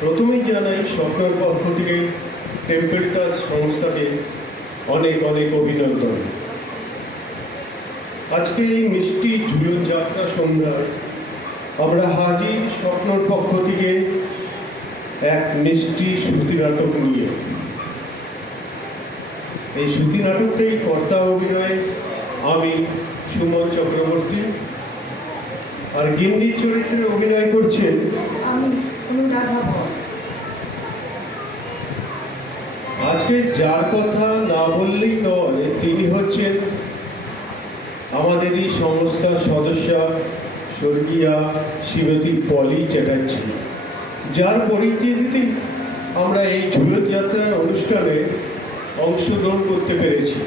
প্রথমেই জানাই স্বপ্নের পক্ষ থেকে টেম্পেলটার সংস্থাকে অনেক অনেক অভিনন্দন। আজকে এই মিষ্টি ঝুলন যাত্রা সন্ধ্যায় আমরা হাজির স্বপ্নের পক্ষ থেকে এক মিষ্টি শ্রুতি নাটক নিয়ে। এই শ্রুতি নাটকটাই কর্তা অভিনয়ে আমি সুমন চক্রবর্তী, আর গিন্নির চরিত্রে অভিনয় করছেন আমি অনুরাধা ভর। আজকে যার কথা না বললেই নয়, তিনি হচ্ছেন আমাদের এই সংস্থার সদস্যা স্বর্গীয়া শ্রীমতী পলি চ্যাটার্জি, যার পরিচিতিতে আমরা এই ঝুলন যাত্রার অনুষ্ঠানে অংশগ্রহণ করতে পেরেছি।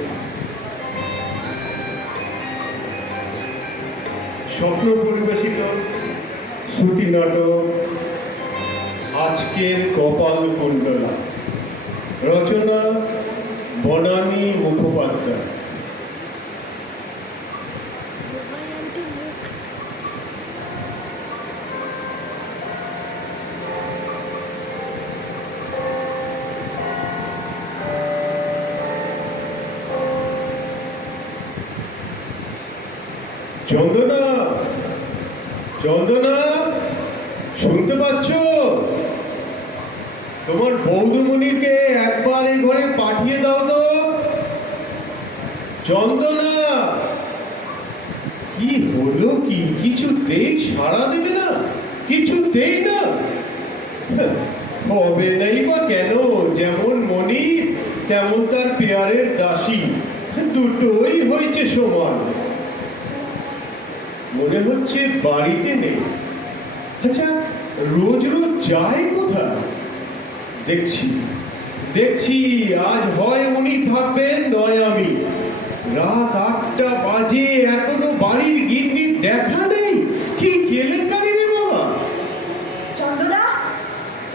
স্বপ্ন পরিবেশিত শ্রুতি নাটক আজকের কপাল কুণ্ডলা, রচনা বনানী মুখোপাধ্যায়। চন্দনা, চন্দনা, শুনতে পাচ্ছ? তোমার বৌদমণিকে একবার এই ঘরে পাঠিয়ে দাও তো। চন্দনা, কি হলো কি? কিছুতেই সাড়া দেবে না, কিছুতেই না। হবে নাই বা কেন? যেমন মনি তেমন তার পেয়ারের দাসী, দুটোই হয়েছে সমান। মনে হচ্ছে বাড়িতে নেই। আচ্ছা, রোজ রোজ যায় কোথায়? দেখছি দেখছি আজ হয় উনি থাকবেন, নয় আমি। রাত 8টা বাজে, এখনো বাড়ির গিন্নির দেখা নেই। কি কেলেঙ্কারি রে বাবা! চন্দনা,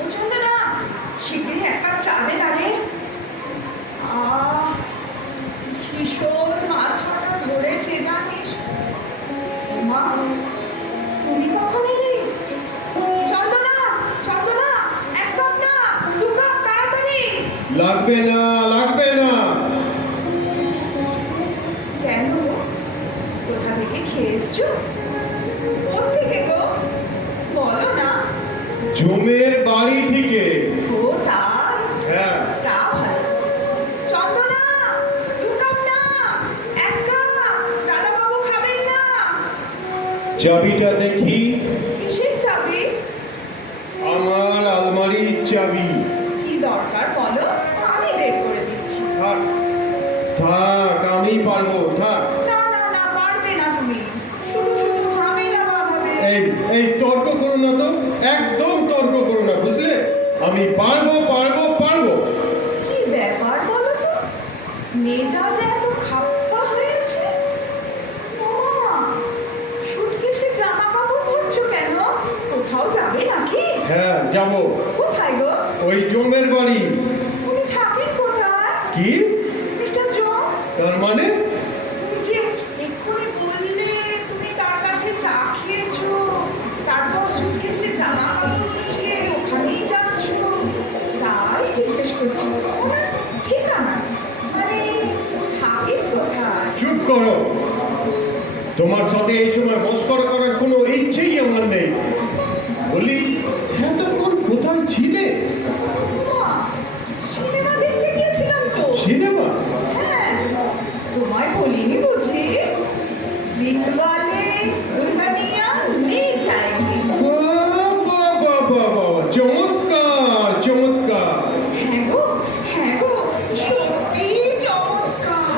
ও চন্দনা, শিগগিরই এক কাপ চা দে না রে। ভীষণ মাথাটা ধরেছে জানিস। মা, তুমি কখন এলে? চন্দনা, চন্দনা, এক কাপ না, 2 কাপ তাড়াতাড়ি। লাগবে না, লাগবে না। কেন? কোথা থেকে খেয়ে এসছো? কোথা থেকে গো? বলো না। জমের বাড়ি থেকে। ও তাই? হ্যাঁ। তা ভালো। চন্দনা, 2 কাপ না, 1 কাপ। দাদাবাবু খাবেন না? চাবিটা দেখি। কিসের চাবি? আমার আলমারির চাবি। কি দরকার বলো, আমি বের করে দিচ্ছি। থাক থাক, আমি পারবো, থাক। না না না, পারবে না তুমি। শুধু শুধু ঝামেলা বাঁধাবে। এই এই তর্ক করো না তো, একদম তর্ক করো না, বুঝলে? আমি পারবো পারবো পারবো। কি ব্যাপার বলো তো? মেজাজ এত খাপ্পা হয়েছে। ওমা, সুটকেসে জামা কাপড় ভরছো কেন? কোথাও যাবে নাকি? হ্যাঁ, যাবো। কোথায় গো? ওই জমের বাড়ি। উনি থাকেন কোথায়? কি? মিস্টার জং? তার মানে? তুমি যে এক্ষুনি বললে তুমি তার কাছে চা খেয়েছো, তারপর সুটকেসে জামা কাপড় গুছিয়ে ওখানেই যাচ্ছ, তাই জিজ্ঞেস করছি। ওনার ঠিকানা মানে থাকেন কোথায়? চুপ করো। তোমার সাথে এই সময় মস্করা করার কোনো ইচ্ছেই আমার নেই। বলি, এতক্ষণ কোথায় ছিলে? ওমা, সিনেমা দেখতে গিয়েছিলাম তো। সিনেমা? হ্যাঁ, তোমায় বলিনি বুঝি? দিলওয়ালে দুলহানিয়া লে যায়েঙ্গে। বাবা বাবা বাবা, চমৎকার চমৎকার। হ্যাঁ গো, সত্যি চমৎকার।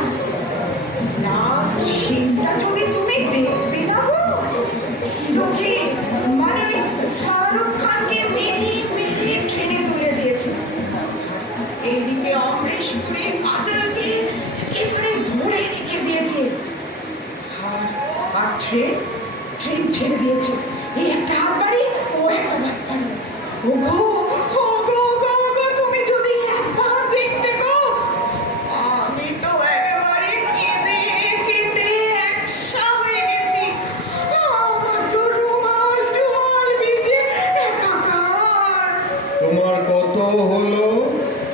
লাস্ট সিনটা যদি তুমি দেখতে না গো, হিরোকে মানে শাহরুখ খানকে মিনিট মিনিট ট্রেনে তুলে দিয়েছে। এইদিকে অমরেশ পুরী কাজলকে একেবারে ধরে রেখে দিয়েছে। আর ট্রেন ছেড়ে দিয়েছে। এই একটা হাত বাড়ি, ও একটা হাত বাড়ি। ওগো, ওগো, ওগো, ওগো, তুমি যদি একবার দেখতে গো, আমি তো একেবারে কেঁদে কেটে একসা হয়ে গেছি। আমার তো রুমাল টুমাল ভিজে একাকার। কত হলো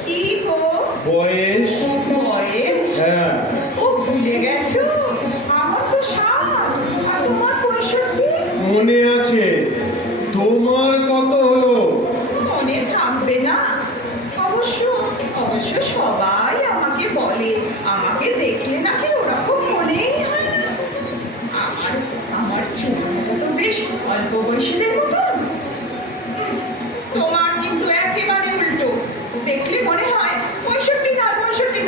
কি গো? বয়স? বয়স? হ্যাঁ। ও ভুলে গেছো? আমার তো 60 আর তোমার 65। মনে আছে। তোমার কত হলো? মনে থাকবে না? অবশ্য অবশ্য সবাই আমাকে বলে, আমাকে দেখলে নাকি ওরকম মনেই হয় না। আমার আমার ছেলেটা তো বেশ অল্প বয়সীদের মতন। তোমার কিন্তু একেবারে উল্টো, দেখলে মনে হয় 65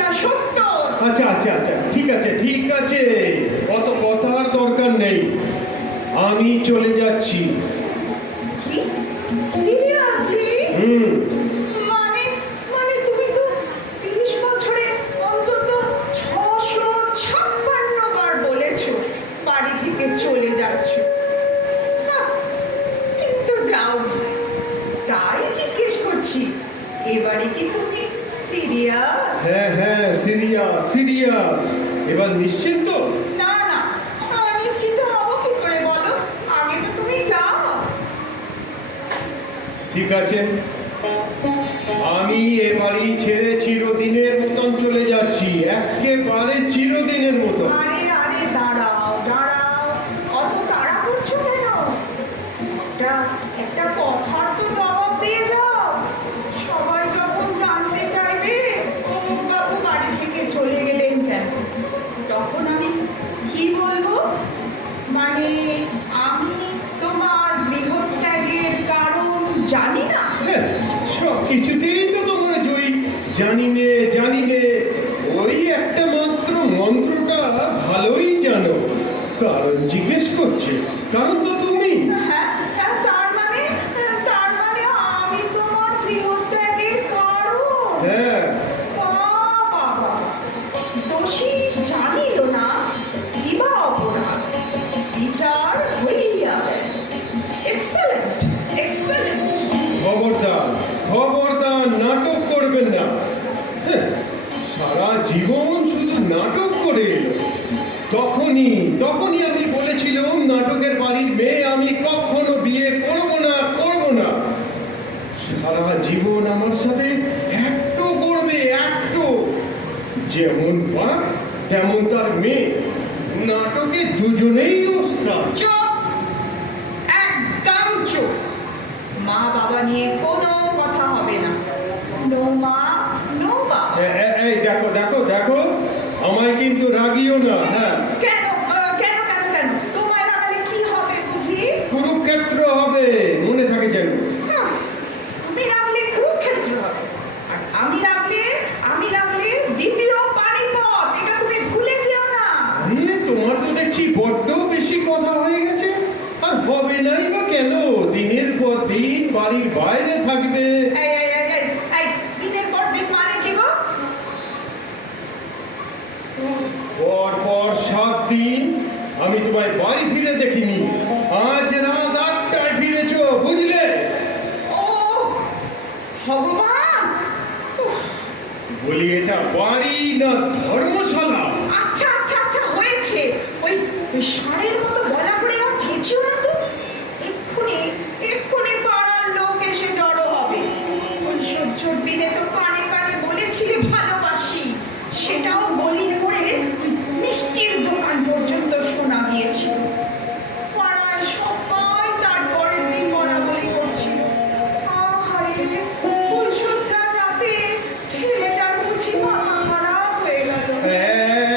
না 70। আচ্ছা আচ্ছা আচ্ছা, ঠিক আছে ঠিক আছে, অত কথার দরকার নেই। আমি চলে যাচ্ছি। কি? সিরিয়াসলি? হুম। মানে মানে তুমি তো 30 বছরে অন্তত 656 বার বলেছো বাড়ি থেকে চলে যাচ্ছ। না, কিন্তু যাও, তাই জিজ্ঞেস করছি, এবারে কি তুমি সিরিয়াস? হ্যাঁ হ্যাঁ, সিরিয়াস সিরিয়াস। এবার নিশ্চিন্ত? না না, নিশ্চিত হবো কি করে বলো? আগে তো তুমি যাও। ঠিক আছে, আমি এ বাড়ি ছেড়ে চিরদিনের মতন চলে যাচ্ছি, একেবারে চিরদিনের মতন। আরে আরে, দাঁড়াও দাঁড়াও, অত তাড়া করছো কেন? একটা একটা কথার তো জবাব দিয়ে যাও। সবাই যখন জানতে চাইবে অমুক বাবু বাড়ি থেকে চলে গেলেন কেন, তখন আমি কি বলবো? মানে আমি তোমার গৃহত্যাগের কারণ জানি না? হ্যাঁ, সব কিছুতেই তো তোমার জয়ী। জানি নে জানি নে, ওই একটা মাত্র মন্ত্রটা ভালোই জানো। কারণ জিজ্ঞেস করছে, কারণ তো তুমি। হ্যাঁ, তার মানে আমি তোমার গৃহত্যাগের কারণ? হ্যাঁ। বাবা, দোষী জানিল না, কি বা অপরাধ, বিচার হইয়া। Excellent excellent. খবরদার খবরদার, নাটক করবেন না। হ্যাঁ, সারা জীবন শুধু নাটক করে এলো। তখনই তখনই আমি বলেছিলাম নাটকের বাড়ির মেয়ে আমি কখনো বিয়ে করব না করব না। সারা জীবন আমার সাথে একটু করবে, একটু। যেমন বাপ তেমন তার মেয়ে, নাটকে দুজনেই ওস্তাদ। চুপ, একদম চুপ। মা বাবা নিয়ে কোনো কথা হবে না। নো মা নো বাবা। এই দেখো দেখো দেখো, আমায় কিন্তু রাগিও না। হ্যাঁ, কেন কেন কেন কেন? তোমায় রাগালে কি হবে বুঝি? কুরুক্ষেত্র হবে, মনে থাকে যেন। হাহ, তুমি রাগলে কুরুক্ষেত্র হবে, আর আমি রাগলে দ্বিতীয় পানিপথ, এটা তুমি ভুলে যেও না। আরে তোমার তো দেখছি বড্ড বেশি কথা হয়ে গেছে। আর হবে নাই বা কেন? দিনের পর দিন বাড়ির বাইরে থাকবে। এই এই এই এই এই, দিনের পর দিন মানে কি গো? পর পর 7 দিন আমি তোমায় বাড়ি ফিরে দেখিনি। আজ রাত 8টায় ফিরেছো, বুঝলে? ও ভগবান! উফ, বলি এটা বাড়ি না ধর্মশালা? আচ্ছা আচ্ছা আচ্ছা, হয়েছে। ওই ওই ষাঁড়ের মতো গলা করে আর চেঁচিও না তো। এক্ষুনি এক্ষুনি পাড়ার লোক এসে জড়ো হবে। ওই সহ্যর দিনে তো কানে কানে বলেছিলে ভালোবাসি, সেটাও গলির মোড়ের ওই মিষ্টির দোকান পর্যন্ত শোনা গিয়েছিল। পাড়ায় সবাই তারপরের দিন বলাবলি করছিল, আহারে ফুলসজ্জার রাতে ছেলেটার বুঝি মাথা খারাপ হয়ে গেল।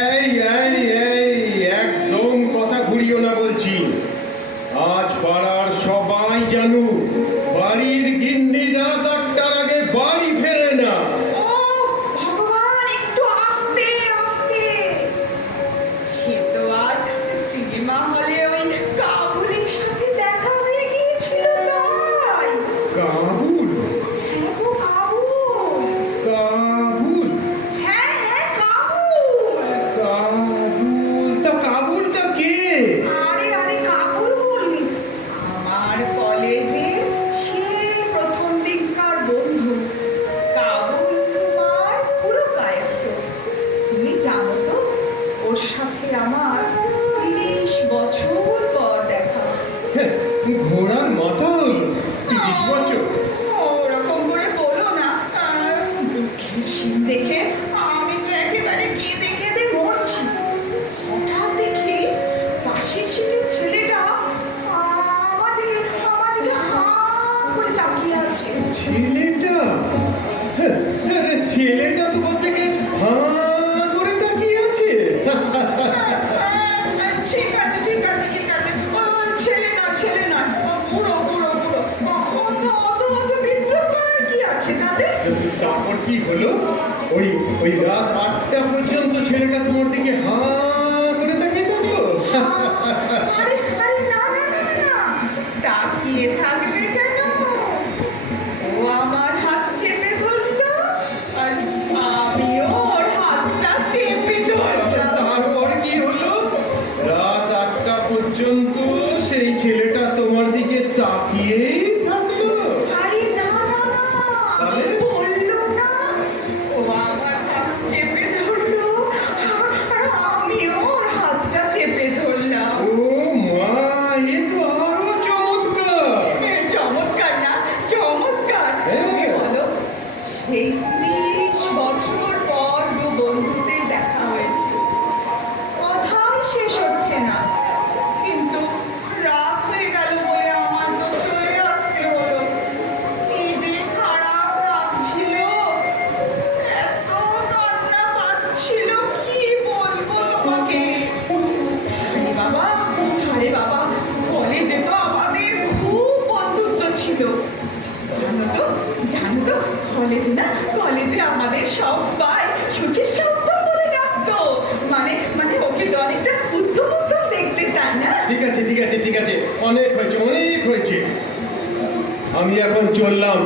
এই এই এই, একদম কথা ঘুরিও না বলছি। আজ পাড়ার সবাই জানুক, বাড়ির গিন্নি রাত 8টার আগে বাড়ি ফেরে না। ও ভগবান, একটু আস্তে আস্তে। সে তো আর সিনেমা হলে ওই কাবুলির সাথে দেখা হয়ে গিয়েছিল তাই। কাবুল? হ্যাঁ গো, কাবুল। কাবুল? হ্যাঁ হ্যাঁ, কাবুল। কাবুল? তা কাবুলটা কে? আরে আরে, কাবুল বলনি, আমার কলেজে সেই প্রথম দিনকার বন্ধু কাবুল কুমার পুরকায়স্থ। তুমি জানো তো, ওর সাথে আমার 30 বছর পর দেখা। হ্যাঁ, ঘোড়ার মাথা হলো 30 বছর। হলো? ওই ওই রাত 8টা পর্যন্ত ছেলেটা তোমার দিকে হাঁ করে তাকিয়ে থাকলো? আরে আরে না না না না, তাকিয়ে থাকবে কেন? ও আমার হাত চেপে ধরলো আর আমিও ওর হাতটা চেপে ধরলাম। তারপর কি হলো? রাত 8টা পর্যন্ত সেই ছেলেটা তোমার দিকে তাকিয়েই থাকলো? আরে না না না, তাহলে? বললো না, ও আমার হাত চেপে ধরলো আর আমিও ওর হাতটা চেপে ধরলাম। ও মা, এ তো আরো চমৎকার! চমৎকার না চমৎকার? হ্যাঁ। তুমি বলো, সেই 30 বছর পর দু বন্ধুদের দেখা হয়েছে, কথাই শেষ হচ্ছে না, কিন্তু রাত হয়ে গেল বলে আমার তো চলে আসতে হলো। এই যে খারাপ লাগছিল, এত কান্না পাচ্ছিল, কি বলবো তোমাকে। আরে বাবা, কলেজে তো আমাদের খুব বন্ধুত্ব ছিল। জানো তো, কলেজে আমাদের সবাই সুচিত্রা উত্তম বলে ডাকতো। মানে মানে ওকে তো অনেকটা উত্তম উত্তম দেখতে, তাই না? ঠিক আছে ঠিক আছে ঠিক আছে, অনেক হয়েছে অনেক হয়েছে। আমি এখন চললাম।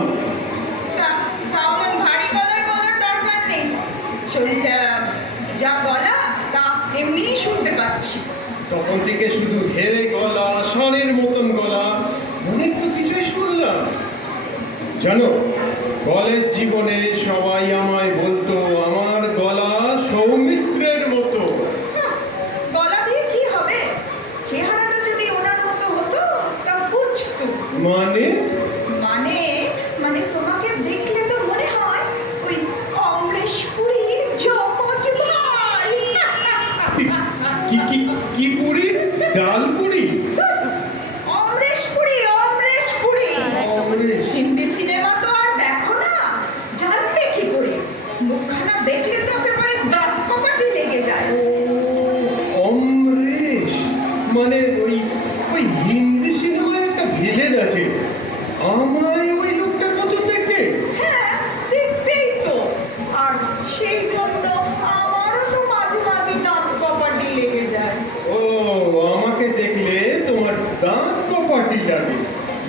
তেমন ভারী গলায় বলার দরকার নেই। শরীরটা যা গলা তা এমনিই শুনতে পাচ্ছি। তখন থেকে শুধু হেরে গলা, ষাঁড়ের মতন গলা, অনেক তো কিছুই শুনলাম। জানো, কলেজ জীবনে সবাই আমায় বলতো আমার গলা সৌমিত্রের মতো। হাহ, গলা দিয়ে কি হবে? চেহারাটা যদি ওনার মতো হতো তা বুঝতো। মানে? মানে মানে তোমাকে দেখলে তো মনে হয় ওই অমরেশ পুরীর যমজ ভাই। কি কি কি পুরি? ডাল পুরি? অমরেশ পুরী, অমরেশ পুরী। অমরেশ। হিন্দি সিনেমা তো আর দেখো না, জানবে কি করে? মুখখানা দেখলে তো একেবারে দাঁত কপাটি লেগে যায়। ও, অমরেশ মানে ওই ওই হিন্দি সিনেমায় একটা ভিলেন আছে, আমায় ওই লোকটার মতো দেখতে। হ্যাঁ, দেখতেই তো। আর সেই জন্য আমারও তো মাঝে মাঝে দাঁত কপাটি লেগে যায়। ও, আমাকে দেখলে তোমার দাঁত কপাটি লাগে?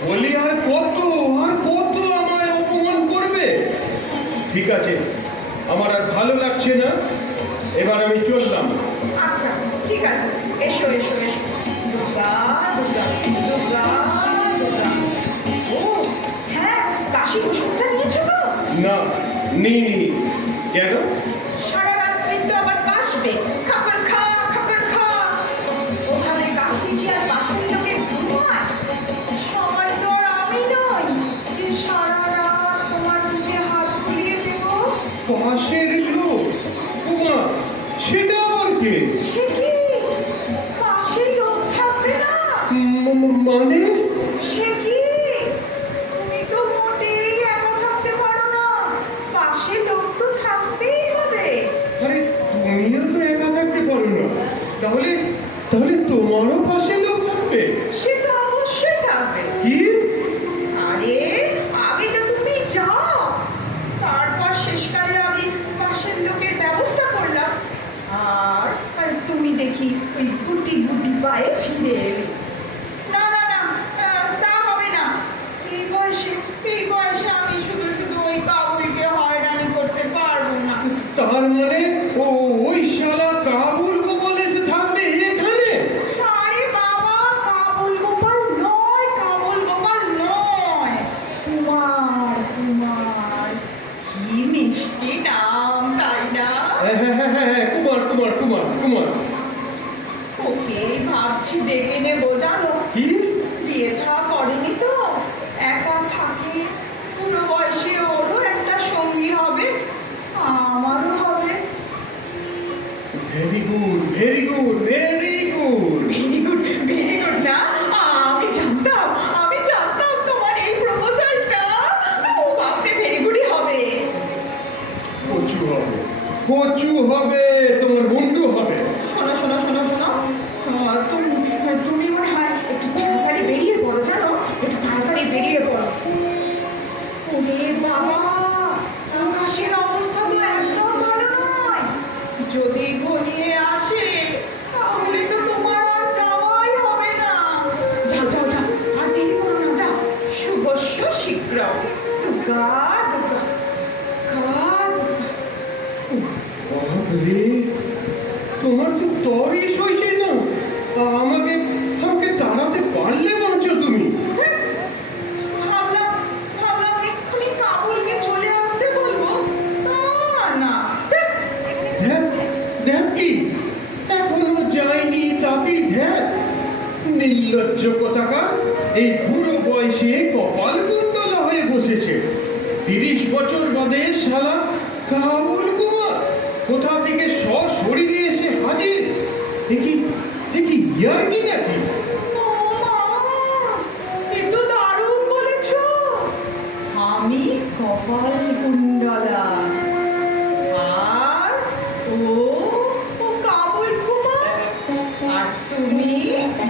বলি আর কত আমায় অপমান করবে? ঠিক আছে, আমার আর ভালো লাগছে না, এবার আমি চললাম। আচ্ছা ঠিক আছে, এসো এসো এসো। দুর্গা দুর্গা দুর্গা দুর্গা। ও হ্যাঁ, কাশির ওষুধটা নিয়েছো তো? না, নিনি। কেন? সারা রাত্রি তো আবার কাশবে, খাবার খা খাবার খা। ওখানে কাশলে কি আর পাশের লোকের ঘুমায়? সময় তো আর আমি নই যে সারা রাত তোমার মুখে হাত বুলিয়ে দেবো। পাশের লোক? উমা, সেটা আবার কে? সে কি পাশে লোক থাকবে না? মানে? সে কি, তুমি তো মোটেই একা থাকতে পারো না, পাশে লোক তো থাকতেই হবে। আরে তুমিও তো একা থাকতে পারো না, তাহলে তাহলে তোমারও পাশে লোক থাকবে? সে তো অবশ্যই থাকবে। কি? আরে আগে তো তুমি যাও, তারপর শেষকালে আমি পাশের লোকের ব্যবস্থা করলাম। আর তুমি দেখি ওই গুটি গুটি পায়ে ফিরে এলে। না না না, তা হবে না। এই বয়সে আমি শুধু শুধু ওই কাবুলকে হয়রানি করতে পারবো না। তার মানে ওই শালা কাবুল গোপাল এসে থাকবে এখানে? আরে বাবা, কাবুল গোপাল নয়, কাবুল গোপাল নয়, কুমার। কি মিষ্টি নাম, তাই না? হ্যাঁ, কুমার। ওকে ভাবছি ডেকে নেবো, জানো? কি? বিয়ে থা করেনি তো, একা থাকে, পুরো বয়সে ওরও একটা সঙ্গী হবে, আমারও হবে। ভেরি গুড ভেরি গুড না? আমি জানতাম তোমার এই প্রপোজালটা। ও বাপরে, ভেরি গুডই হবে। কচু হবে, তোমার মুন্ডু হবে। দুর্গা দুর্গা দুর্গা। বাপরে, তোমার তো তরই সইছে না। আমাকে আমাকে তাড়াতে পারলে বলছ তুমি? ভাবলাম ভাবলাম এক্ষুনি কাবুলকে চলে আসতে বলবো, তা না। ধ্যান, ধ্যান কি এখনো যায়নি তাতেই ধ্যান? নির্লজ্জ কোথাকার, এই বুড়ো বয়সে কপাল কুণ্ডলা হয়ে বসেছে। 30 বছর বাদে শালা কাবুল কুমার কোথা থেকে সশরীরে এসে হাজির। দেখি ইয়ার কি নাকি? ও মা, এ তো দারুণ বলেছো। আমি কপাল কুণ্ডলা, আর ও ও কাবুল কুমার, আর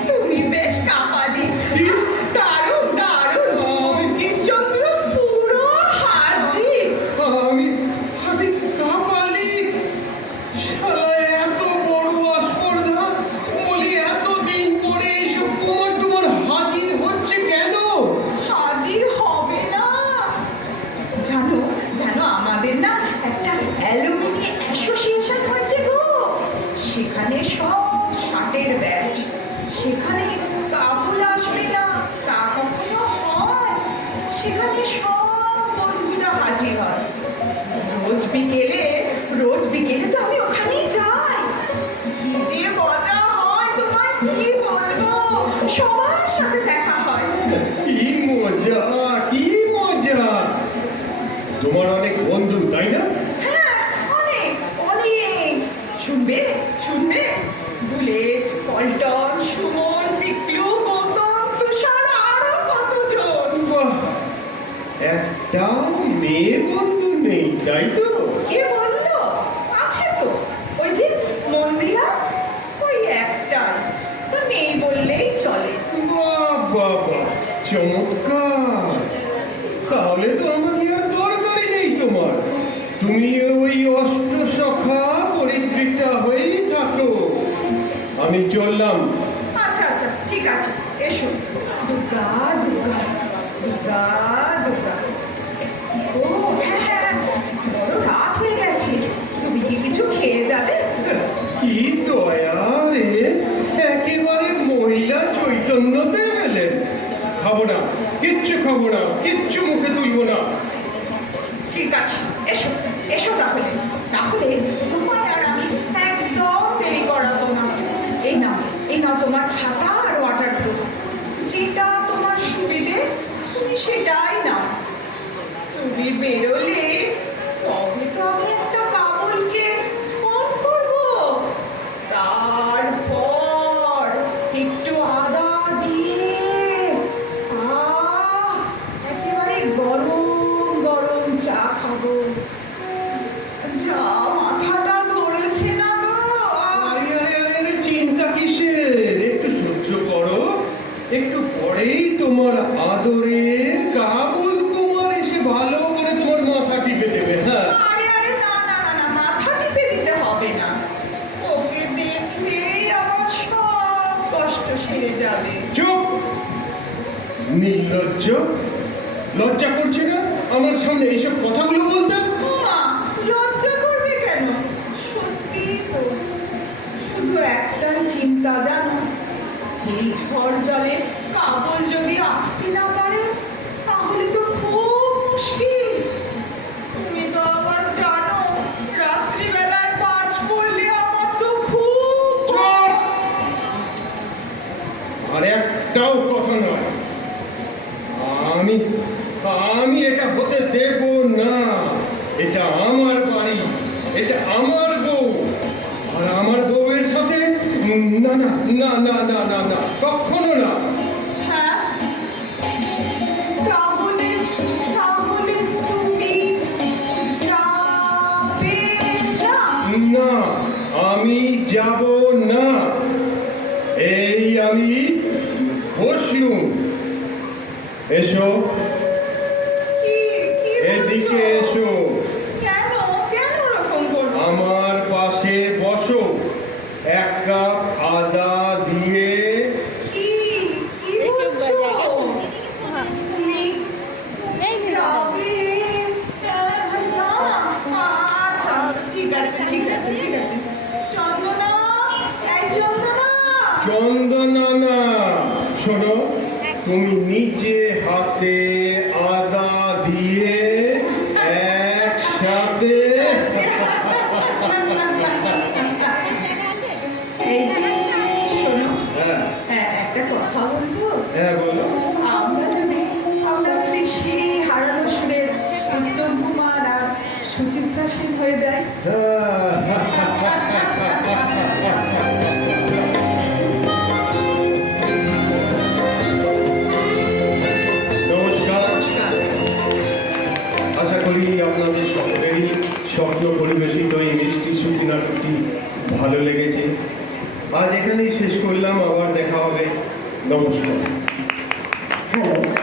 তুমি বেশ কাপালি। কি? দারুণ দারুণ, বঙ্কিমচন্দ্র পুরো হাজির। আমি আমি কাপালি। শালা এত বড় আস্পর্ধা, বলি এতদিন পরে এসব কুমার তোমার হাজির হচ্ছে কেন? হাজির হবে না? জানো জানো, আমাদের না একটা অ্যালুমিনি অ্যাসোসিয়েশন হয়েছে গো। সেখানে সব 60-এর ব্যাচ। সেখানে কাবুল আসবে না তা কখনো হয়? সেখানে সব বন্ধুরা হাজির হয়। রোজ বিকেলে তো আমি ওখানেই যাই। কি যে মজা হয়, তোমায় কি বলবো, সবার সাথে দেখা হয়। কি মজা, কি মজা! তোমার অনেক বন্ধু তাই না? হ্যাঁ, অনেক অনেক। শুনবে শুনবে, বুলেট, পল্টন, সুমন, পিকলু, গৌতম, তুষার, আরো কতজন। বাহ, একটা মেয়ে বন্ধু নেই তাই তো? কে বললো? আছে তো, ওই যে মন্দিরা, ওই একটাই। তা নেই বললেই চলে। বাহ বাহ বাহ, চমৎকার! তাহলে তো আমাকে আর দরকারই নেই তোমার। তুমি ওই অষ্টসখা পরিবৃতা হয়েই থাকো। আমি চললাম। আচ্ছা আচ্ছা, ঠিক আছে, এসো। দুর্গা দুর্গা দুর্গা দুর্গা। ও হ্যাঁ হ্যাঁ, বড় রাত হয়ে গেছে, তুমি কি কিছু খেয়ে যাবে? কি দয়া রে, একেবারে মহিলা চৈতন্যতে গেলেন। খাবো না, কিচ্ছু খাবো না, কিচ্ছু মুখে তুলবো না। ঠিক আছে, এসো এসো, তাহলে তাহলে তোমায় আর আমি একদম দেরি করাবো না। এই নাও তোমার ছাতা আর ওয়াটারপ্রুফ। যেটা তোমার সুবিধে তুমি সেটাই নাও। তুমি বেরোলে তবে তো আমি একটা কাবুলকে ফোন করবো। তারপর একটু আদা দিয়ে একেবারে গরম গরম চা খাবো। যা মাথাটা ধরেছে না গো। আরে আরে আরে আরে, চিন্তা কিসের? একটু সহ্য করো, একটু পরেই তোমার আদরের কাবুল কুমার এসে ভালো করে তোমার মাথা টিপে দেবে। হ্যাঁ, আরে আরে, না না না না, মাথা টিপে দিতে হবে না। ওকে দেখলেই আমার সব কষ্ট সেরে যাবে। চুপ! নির্লজ্জ! লজ্জা করছে না আমার সামনে এইসব কথাগুলো বলতে? মা, লজ্জা করবে কেন? সত্যি তো, শুধু একটাই চিন্তা জানো, এই ঝড় জলে কাবুল যদি আসতে না পারে তাহলে তো খুব মুশকিল। তুমি তো আবার জানো, রাত্রিবেলায় বাজ পড়লে আমার তো খুব চুপ! আর একটাও কথা নয়। আমি আমি এটা হতে দেব না। এটা আমার বাড়ি, এটা আমার বউ, আর আমার বউয়ের সাথে না না না না না না না, কখনো না। হ্যাঁ, তাহলে তাহলে তুমি যাবে না? না, আমি যাব না। এই আমি বসলুম। এসো, কি কি এদিকে বলছো? এসো। কেন কেন ওরকম করছো? আমার পাশে বসো। 1 কাপ আদা দিয়ে। কি কি एक एक বলছো? बजा के सुन। हाँ তুমি नहीं नहीं যাবে চন্দনা না, শোনো, তুমি নিজে হাতে আদা দিয়ে একসাথে এই যে, শোনো, হ্যাঁ একটা কথা বলবো। হ্যাঁ বলো। আমরা যদি সেই হারানো সুরের উত্তম কুমার আর সুচিত্রা সেন হয়ে যায়। নমস্কার। আশা করি আপনাদের সকলেরই স্বপ্ন পরিবেশিত এই মিষ্টি সুখী নাটকটি ভালো লেগেছে। আজ এখানেই শেষ করলাম, আবার দেখা হবে। নমস্কার। হ্যালো।